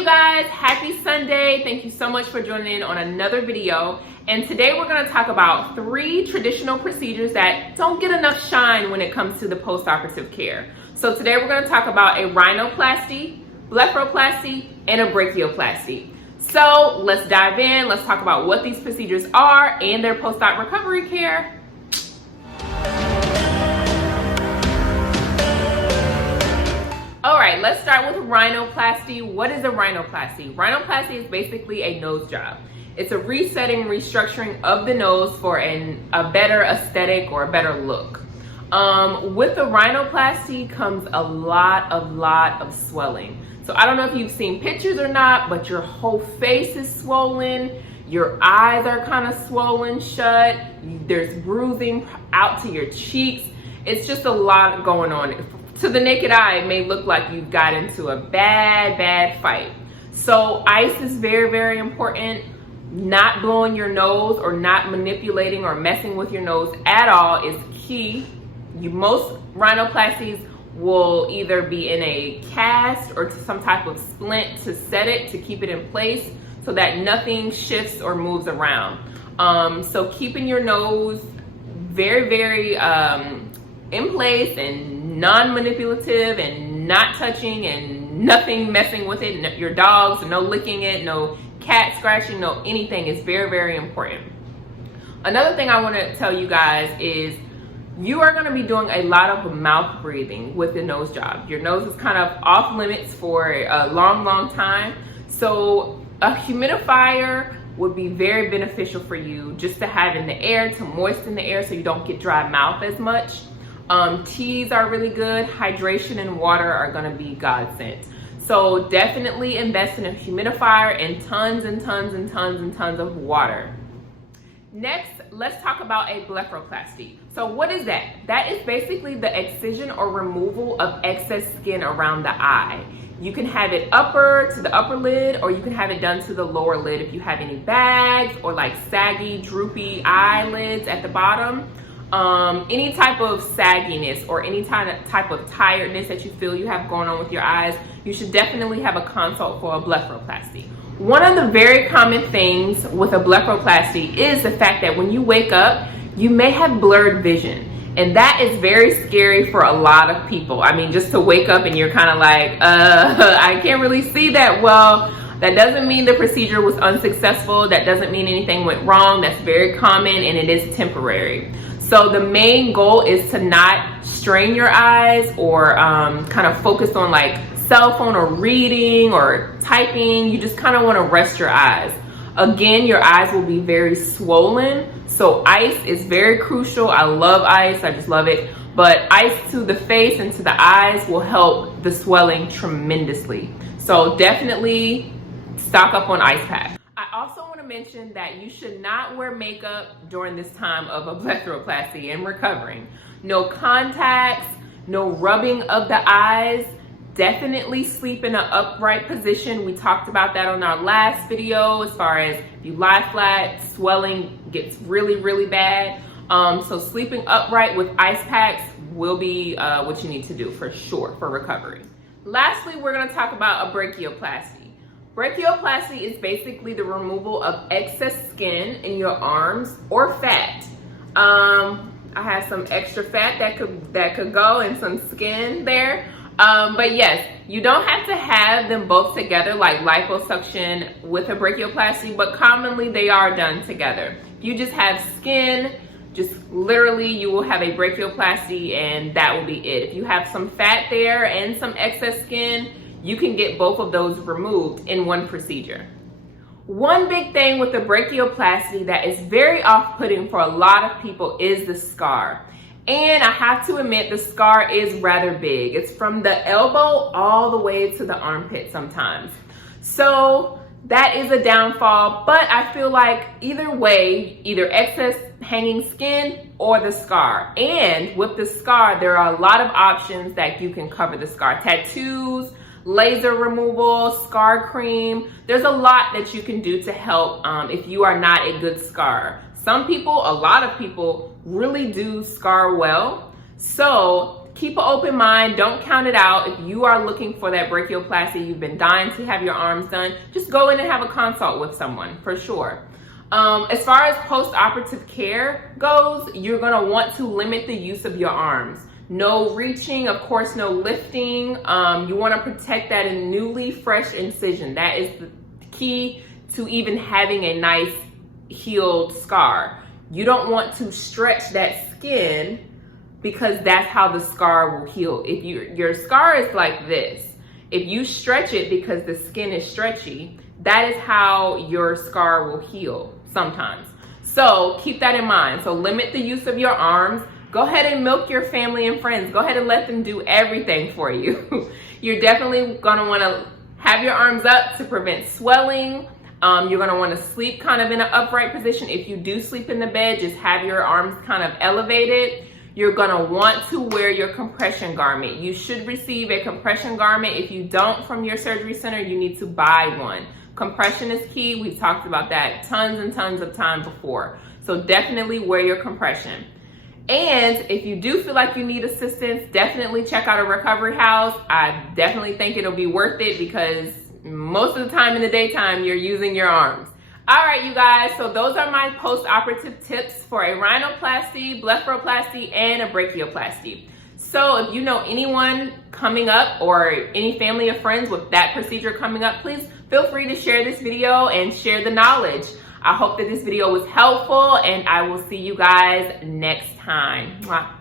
you guys, happy Sunday. Thank you so much for joining in on another video. And today we're going to talk about 3 traditional procedures that don't get enough shine when it comes to the postoperative care. So today we're going to talk about a rhinoplasty, blepharoplasty, and a brachioplasty. So let's dive in. Let's talk about what these procedures are and their post-op recovery care. All right, let's start with rhinoplasty. What is a rhinoplasty? Rhinoplasty is basically a nose job. It's a resetting, restructuring of the nose for a better aesthetic or a better look. With the rhinoplasty comes a lot of swelling. So I don't know if you've seen pictures or not, but your whole face is swollen. Your eyes are kind of swollen shut. There's bruising out to your cheeks. It's just a lot going on. To the naked eye, it may look like you've got into a bad fight. So ice is very important. Not blowing your nose or not manipulating or messing with your nose at all is key. Most rhinoplasties will either be in a cast or to some type of splint to set it, to keep it in place so that nothing shifts or moves around. So keeping your nose very in place and non-manipulative and not touching and nothing messing with it, your dogs, no licking it, no cat scratching, no anything is very important. Another thing I want to tell you guys is you are going to be doing a lot of mouth breathing with the nose job. Your nose is kind of off limits for a long time. So a humidifier would be very beneficial for you just to have in the air to moisten the air so you don't get dry mouth as much. Teas are really good. Hydration and water are going to be godsend. So definitely invest in a humidifier and tons of water. Next, let's talk about a blepharoplasty. So what is that? That is basically the excision or removal of excess skin around the eye. You can have it to the upper lid, or you can have it done to the lower lid if you have any bags or like saggy, droopy eyelids at the bottom. Any type of sagginess or any type of tiredness that you feel you have going on with your eyes, you should definitely have a consult for a blepharoplasty. One of the very common things with a blepharoplasty is the fact that when you wake up, you may have blurred vision. And that is very scary for a lot of people. I mean, just to wake up and you're kind of like, I can't really see that well. That doesn't mean the procedure was unsuccessful. That doesn't mean anything went wrong. That's very common and it is temporary. So the main goal is to not strain your eyes or kind of focus on like cell phone or reading or typing. You just kind of want to rest your eyes. Again, your eyes will be very swollen. So ice is very crucial. I love ice. I just love it. But ice to the face and to the eyes will help the swelling tremendously. So definitely stock up on ice packs. I also want to mention that you should not wear makeup during this time of a blepharoplasty and recovering. No contacts, no rubbing of the eyes. Definitely sleep in an upright position. We talked about that on our last video as far as if you lie flat, swelling gets really bad. So sleeping upright with ice packs will be what you need to do for sure for recovery. Lastly, we're going to talk about a brachioplasty. Brachioplasty is basically the removal of excess skin in your arms or fat. I have some extra fat that could go and some skin there. But yes, you don't have to have them both together like liposuction with a brachioplasty, but commonly they are done together. If you just have skin, just literally you will have a brachioplasty and that will be it. If you have some fat there and some excess skin, you can get both of those removed in one procedure. One big thing with the brachioplasty that is very off-putting for a lot of people is the scar. And I have to admit, the scar is rather big. It's from the elbow all the way to the armpit sometimes. So that is a downfall, but I feel like either way, either excess hanging skin or the scar. And with the scar, there are a lot of options that you can cover the scar. Tattoos, laser removal, scar cream. There's a lot that you can do to help if you are not a good scar. Some people, a lot of people really do scar well. So keep an open mind. Don't count it out. If you are looking for that brachioplasty, you've been dying to have your arms done, just go in and have a consult with someone for sure. As far as post-operative care goes, you're gonna want to limit the use of your arms. No reaching, of course, no lifting. You wanna protect that newly fresh incision. That is the key to even having a nice healed scar. You don't want to stretch that skin because that's how the scar will heal. If your scar is like this, if you stretch it because the skin is stretchy, that is how your scar will heal sometimes. So keep that in mind. So limit the use of your arms. Go ahead and milk your family and friends. Go ahead and let them do everything for you. You're definitely gonna wanna have your arms up to prevent swelling. You're gonna wanna sleep kind of in an upright position. If you do sleep in the bed, just have your arms kind of elevated. You're gonna want to wear your compression garment. You should receive a compression garment. If you don't from your surgery center, you need to buy one. Compression is key. We've talked about that tons and tons of time before. So definitely wear your compression. And if you do feel like you need assistance, definitely check out a recovery house. I definitely think it'll be worth it because most of the time in the daytime, you're using your arms. All right, you guys, so those are my post-operative tips for a rhinoplasty, blepharoplasty, and a brachioplasty. So if you know anyone coming up or any family or friends with that procedure coming up, please feel free to share this video and share the knowledge. I hope that this video was helpful, and I will see you guys next time. Mwah.